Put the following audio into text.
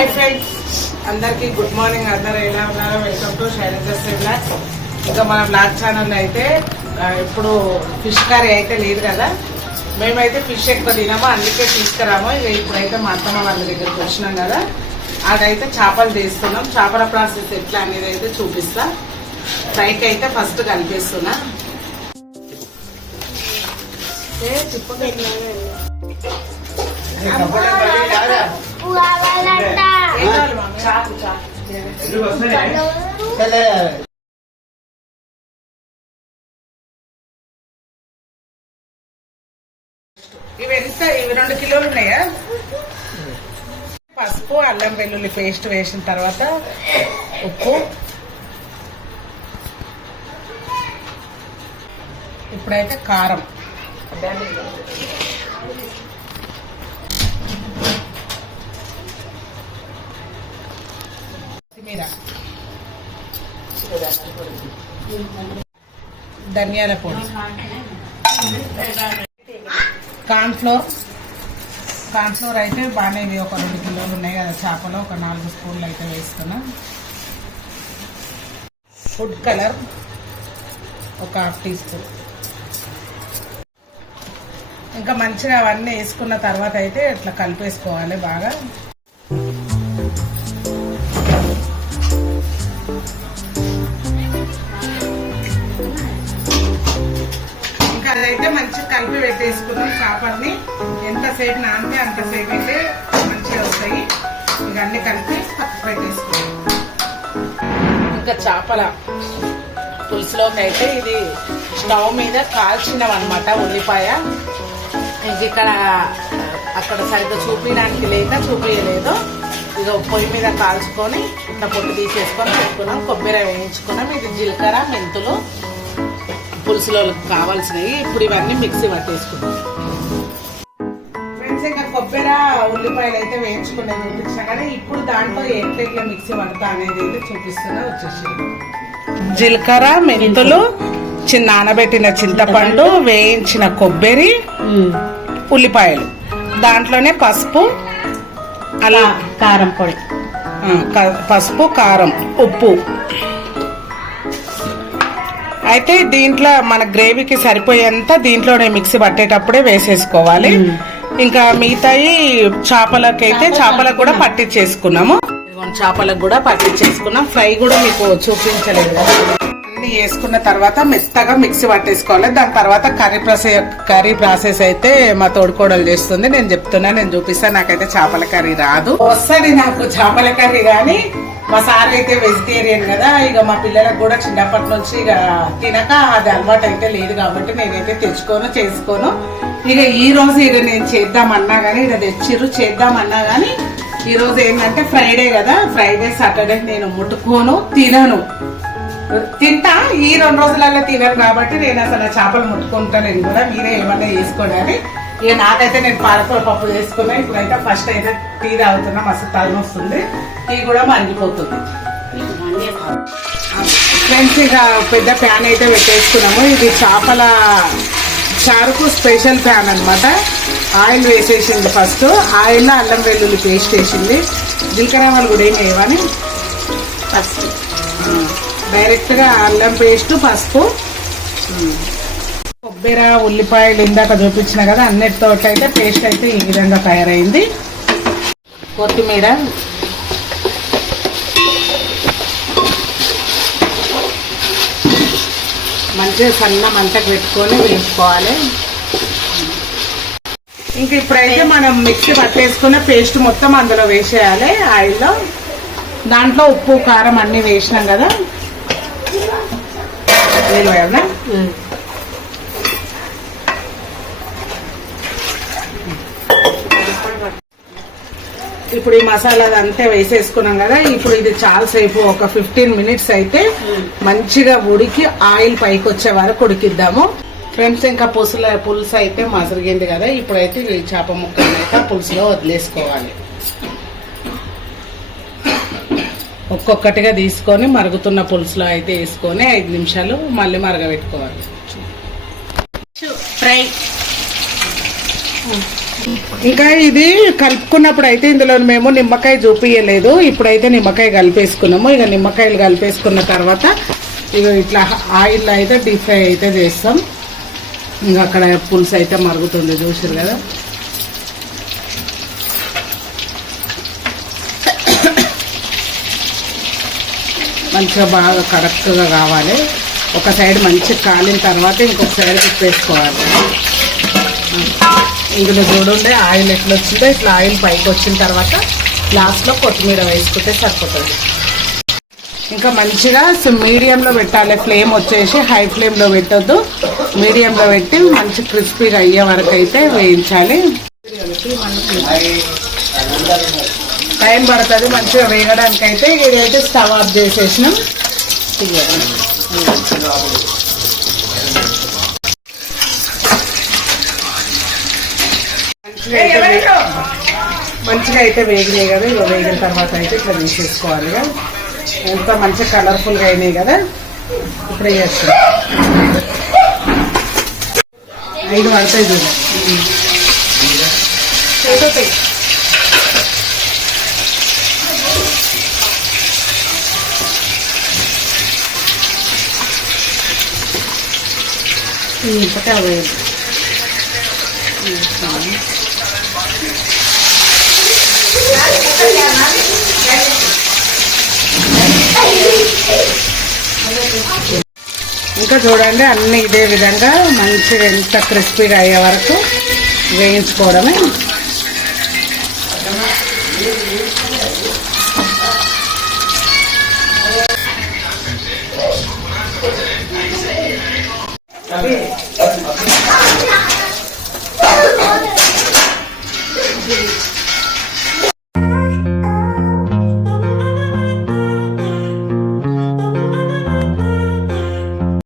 Hi friends. అందరికి good morning. అందరూ ఎలా ఉన్నారో? వెల్కమ్ టు శైలజస్ బ్లాగ్స్ ఇంకా మన బ్లాగ్ ఛానల్ అయితే ఇప్పుడు ఫిష్ కర్రీ అయితే లేదు కదా. మేమైతే ఫిష్ ఎక్కువ తినాము అందుకే తీసుకురాము. ఇక ఇప్పుడైతే మా అత్తమ్మ వాళ్ళ దగ్గరికి వచ్చినాం కదా. అదైతే చేపలు తీస్తున్నాం. చేపల ప్రాసెస్ ఎట్లా అనేది అయితే చూపిస్తా. ఫ్రైకి అయితే ఫస్ట్ కలిపేస్తున్నా. ఏ, తిప్పకండి. ఇవి ఎంత? ఇవి రెండు కిలోలు ఉన్నాయా? పసుపు అల్లం వెల్లుల్లి పేస్ట్ వేసిన తర్వాత ఉప్పు. ఇప్పుడైతే కారం. ధనియాల పొడి. కార్న్ఫ్లోర్ కార్న్ఫ్లోర్ అయితే బాగానే ఇవి ఒక రెండు కిలోలు ఉన్నాయి కదా చేపలు ఒక నాలుగు స్పూన్లు అయితే వేసుకున్నా ఫుడ్ కలర్ ఒక హాఫ్ టీ స్పూన్. ఇంకా మంచిగా అవన్నీ వేసుకున్న తర్వాత అయితే ఇట్లా కలిపేసుకోవాలి బాగా. అయితే మంచిగా కలిపి పెట్టేసుకున్నాం చేపల్ని. ఎంతసేపు నానితే అంతసేపు అయితే మంచిగా వస్తాయి. ఇక అన్ని కలిపి పక్కకు పెట్టేసుకున్నాం ఇంకా చేపల పులుసులోకి అయితే ఇది స్టవ్ మీద కాల్చినాం అనమాట ఉల్లిపాయ. ఇంక ఇక్కడ అక్కడ సరిగ్గా చూపించడానికి లేక చూపించలేదు. ఇక పొయ్యి మీద కాల్చుకొని ఇట్లా పొట్టు తీసేసుకొని పెట్టుకున్నాం. కొబ్బరి వేయించుకున్నాం. ఇది జీలకర్ర మెంతులు పులుసులో కావాల్సినవి. ఇప్పుడు ఇవన్నీ మిక్సీ పట్టేసుకున్నాం ఫ్రెండ్స్ ఇంకా కొబ్బరి ఉల్లిపాయలు అయితే వేయించుకునేది చూపించినా కానీ ఇప్పుడు దాంట్లో ఎట్లా ఎట్లా మిక్సీ పడతా అనేది అయితే చూపిస్తున్నా వచ్చేసి జీలకర్ర మెంతులు చిన్న నానబెట్టిన చింతపండు వేయించిన కొబ్బరి ఉల్లిపాయలు. దాంట్లోనే పసుపు అలా కారం పొడి. పసుపు కారం ఉప్పు. అయితే దీంట్లో మన గ్రేవీకి సరిపోయేంత దీంట్లోనే మిక్సీ పట్టేటప్పుడే వేసేసుకోవాలి. ఇంకా మిగతాయి చేపలకైతే చేపలకు కూడా పట్టించేసుకున్నాము. చేపలకు కూడా పట్టించేసుకున్నాం. ఫ్రై కూడా మీకు చూపించలేదు వేసుకున్న తర్వాత మెత్తగా మిక్సీ పట్టేసుకోవాలి. దాని తర్వాత కర్రీ ప్రాసెస్ కర్రీ ప్రాసెస్ అయితే మా తోడుకోడలు చేస్తుంది. నేను చెప్తున్నా నేను చూపిస్తాను నాకైతే చేపల కర్రీ రాదు. వస్తుంది నాకు చేపల కర్రీ కానీ మా సార్ అయితే వెజిటేరియన్ కదా ఇక మా పిల్లలకు కూడా చిన్నప్పటి నుంచి ఇక తినక అది అలవాటు అయితే లేదు కాబట్టి నేనైతే తెచ్చుకోను చేసుకోను. ఇక ఈ రోజు ఇక నేను చేద్దామన్నా కానీ ఇక తెచ్చిర్రు చేద్దామన్నా కానీ ఈరోజు ఏంటంటే ఫ్రైడే కదా ఫ్రైడే సాటర్డే నేను ముట్టుకోను తినను. తింటా. ఈ రెండు రోజులలో తినను కాబట్టి నేను అసలు చేపలు ముట్టుకుంటాను కూడా. మీరే ఏమన్నా చేసుకోండి అని. ఇక నాకైతే నేను పాలకూర పప్పు చేసుకున్నా. ఇప్పుడైతే ఫస్ట్ అయితే టీ తాగుతున్నా. మస్తు తలనొస్తుంది టీ కూడా మరిగిపోతుంది. ఫ్రెండ్స్ ఇక పెద్ద ప్యాన్ అయితే పెట్టేసుకున్నాము. ఇది చేపల చారుకు స్పెషల్ ప్యాన్ అన్నమాట. ఆయిల్ వేసేసింది ఫస్ట్ ఆయిల్లో అల్లం వెల్లుల్లి పేస్ట్ వేసింది. జీలకర్ర వాళ్ళు కూడా ఏం వేయవని పసుపు డైరెక్ట్గా అల్లం పేస్ట్ పసుపు. కొబ్బరి ఉల్లిపాయలు ఇందాక చూపించిన కదా అన్నిటితో అయితే పేస్ట్ అయితే ఈ విధంగా తయారైంది. కొత్తిమీర. మంచిగా సన్న మంటకు పెట్టుకొని వేసుకోవాలి ఇంక ఇప్పుడైతే మనం మిక్సీ పట్టేసుకున్న పేస్ట్ మొత్తం అందులో వేసేయాలి ఆయిల్లో. దాంట్లో ఉప్పు కారం అన్నీ వేసినాం కదా. నీళ్ళు వేయాలా ఇప్పుడు ఈ మసాలా అంతా వేసేసుకున్నాం కదా ఇప్పుడు ఇది చాలా సేపు ఒక ఫిఫ్టీన్ మినిట్స్ అయితే మంచిగా ఉడికి ఆయిల్ పైకి వచ్చే వరకు ఉడికిద్దాము. ఫ్రెండ్స్ ఇంకా పులుసుల పులుసు అయితే మసరిగింది కదా ఇప్పుడైతే ఈ చేప ముక్కలు అయితే పులుసులో వదిలేసుకోవాలి. ఒక్కొక్కటిగా తీసుకొని మరుగుతున్న పులుసులో అయితే వేసుకొని ఐదు నిమిషాలు మళ్ళీ మరగబెట్టుకోవాలి. ఫ్రై. ఇంకా ఇది కలుపుకున్నప్పుడు అయితే ఇందులో మేము నిమ్మకాయ చూపించలేదు ఇప్పుడైతే నిమ్మకాయ కలిపేసుకున్నాము. ఇక నిమ్మకాయలు కలిపేసుకున్న తర్వాత ఇక ఇట్లా ఆయిల్ అయితే డీప్ ఫ్రై అయితే చేస్తాం. ఇంకా అక్కడ పులుసు అయితే మరుగుతుంది చూసారు కదా? మంచిగా బాగా కరెక్ట్గా కావాలి. ఒక సైడ్ మంచిగా కాలిన తర్వాత ఇంకొక సైడ్ తిప్పేసుకోవాలి. ఇందులో చూడండి ఆయిల్ ఎట్లా వచ్చిందో ఇట్లా ఆయిల్ పైకి వచ్చిన తర్వాత లాస్ట్లో కొత్తిమీర వేసుకుంటే సరిపోతుంది. ఇంకా మంచిగా మీడియంలో పెట్టాలి. ఫ్లేమ్ వచ్చేసి హై ఫ్లేమ్లో పెట్టద్దు. మీడియంలో పెట్టి మంచి క్రిస్పీగా అయ్యే వరకు అయితే వేయించాలి. టైం పడుతుంది మంచిగా వేగడానికి అయితే ఇదైతే స్టవ్ ఆఫ్ చేసేసినాం. మంచిగా అయితే వేగినాయి కదా ఇక వేగిన తర్వాత అయితే ఇట్లా తీసేసుకోవాలి ఎంత మంచిగా కలర్ఫుల్గా అయినాయి కదా ఇప్పుడే చేస్తాం. ఐదు పడతాయి చూడు. అయిపోతాయి. వేయాలి ఇంకా చూడండి అన్ని ఇదే విధంగా మంచిగా ఎంత క్రిస్పీగా అయ్యే వరకు వేయించుకోవడమే やべえ。